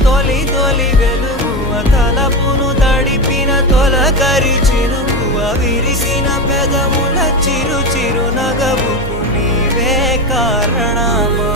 తొలి తొలి వెలుగువ తలపును తడిపిన తొలకరి చినుకువ విరిసిన పెదముల చిరు చిరు నగవుకు నీవే కారణమా